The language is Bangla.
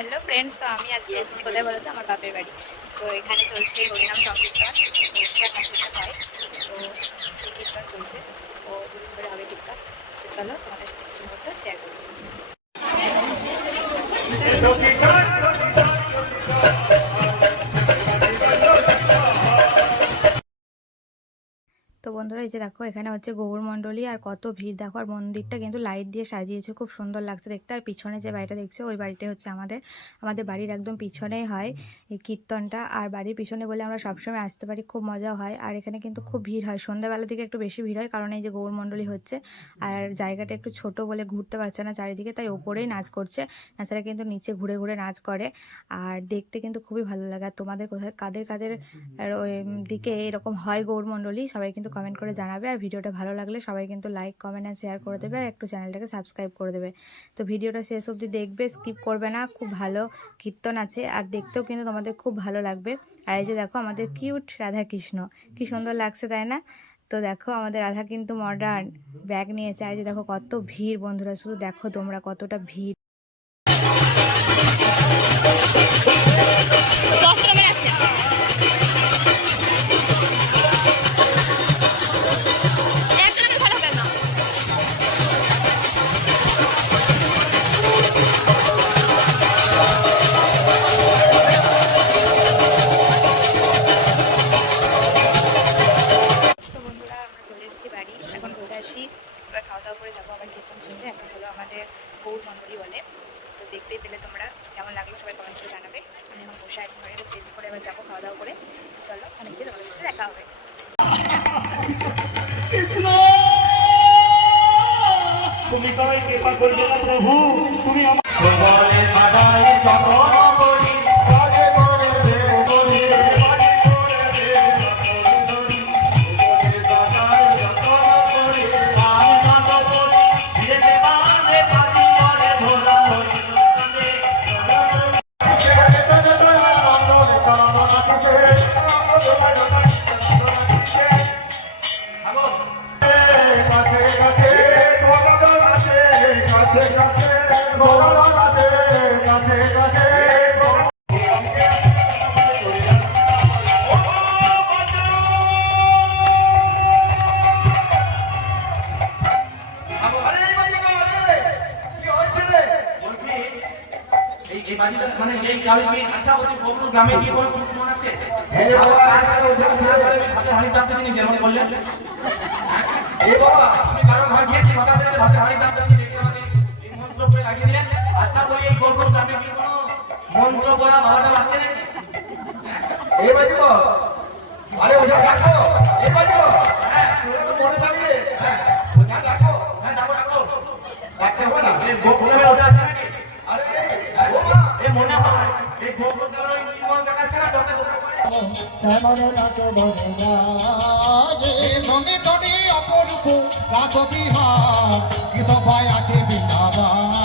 হ্যালো ফ্রেন্ডস, তো আমি আজকে এসেছি কোথায় বলো তো, আমার বাপের বাড়ি। তো এখানে চলছে হরিনাম সংকীর্তন, সেটা কীর্তন হয়। তো সেই কীর্তন চলছে, তো দুদিন ধরে হবে কীর্তন। তো চলো তোমাদের সাথে কিছু মুহূর্ত শেয়ার করবো। তো বন্ধুরা, এই যে দেখো এখানে হচ্ছে গৌরমণ্ডলী, আর কত ভিড় দেখো। আর মন্দিরটা কিন্তু লাইট দিয়ে সাজিয়েছে, খুব সুন্দর লাগছে দেখতে। আর পিছনে যে বাড়িটা দেখছো, ওই বাড়িটা হচ্ছে আমাদের বাড়ির একদম পিছনেই হয় এই কীর্তনটা। আর বাড়ির পিছনে বলে আমরা সবসময় আসতে পারি, খুব মজা হয়। আর এখানে কিন্তু খুব ভিড় হয়, সন্ধ্যাবেলা দিকে একটু বেশি ভিড় হয়, কারণ এই যে গৌরমণ্ডলী হচ্ছে। আর জায়গাটা একটু ছোট বলে ঘুরতে পারছে না চারিদিকে, তাই ওপরেই নাচ করছে। নাচারা কিন্তু নিচে ঘুরে ঘুরে নাচ করে, আর দেখতে কিন্তু খুবই ভালো লাগে। আর তোমাদের কোথায় কাদের কাদের ওই দিকে এরকম হয় গৌরমণ্ডলী, সবাই কিন্তু কমেন্ট করে জানাবে। আর ভিডিওটা ভালো লাগলে সবাই কিন্তু লাইক, কমেন্ট আর শেয়ার করে দেবে, আর একটু চ্যানেলটাকে সাবস্ক্রাইব করে দেবে। তো ভিডিওটা শেষ অবধি দেখবে, স্কিপ করবে না। খুব ভালো কীর্তন আছে, আর দেখতেও কিন্তু তোমাদের খুব ভালো লাগবে। আর এই যে দেখো আমাদের কিউট রাধা কৃষ্ণ, কি সুন্দর লাগছে তাই না? তো দেখো আমাদের রাধা কিন্তু মডার্ন ব্যাগ নিয়েছে। আর এই যে দেখো কত ভিড় বন্ধুরা, শুধু দেখো তোমরা কতটা ভিড়। এখন বসে আছি, এবার খাওয়া দাওয়া করে যাবো আবার কীর্তন শুনতে। এখন হলো আমাদের গৌরমণ্ডলী বলে। তো দেখতেই পেলে তোমরা, কেমন লাগলো সবাই কমেন্ট করে জানাবে। আমি এখন বসে আছি, ঘরে চেঞ্জ করে এবার যাবো খাওয়া দাওয়া করে। চলো অনেক দিন তোমাদের সাথে দেখা হবে। তুমি সবাই কৃপা করবে না প্রভু, তুমি আমার মানে এই গ্রামে আচ্ছা ওই কোন গ্রামে কি কোনো দুশ্মন আছে? এই বাবা আর ওই ভাতে হাড়ি চাপতে তিনি যেমন বললেন, এই বাবা আমি কারো ঘর গিয়েছি ভাতে হাড়ি চাপতে তিনি দেখতে পাচ্ছি এই মন্ত্র করে লাগিয়ে দিলেন। আচ্ছা ওই এই কোন গ্রামে কি কোনো মন্ত্র বলা বাবাটা আছে নাকি? এই বাজিব আরে ওটা ডাকো, এই বাজিব হ্যাঁ মনে থাকবে, হ্যাঁ ওটা ডাকো, হ্যাঁ ডাকো ডাকো ডাকতে হবে না। এই গোপনে ওটা আছে নাকি? আরে এই মনে হয় এই গোপনে কি মন দেখাচ্ছে না তোতে শ্যামল নাচ বনে রাজে সঙ্গে তনি অপরূপ রাগ বিহার কৃত ভয় আছে বৃন্দাবন।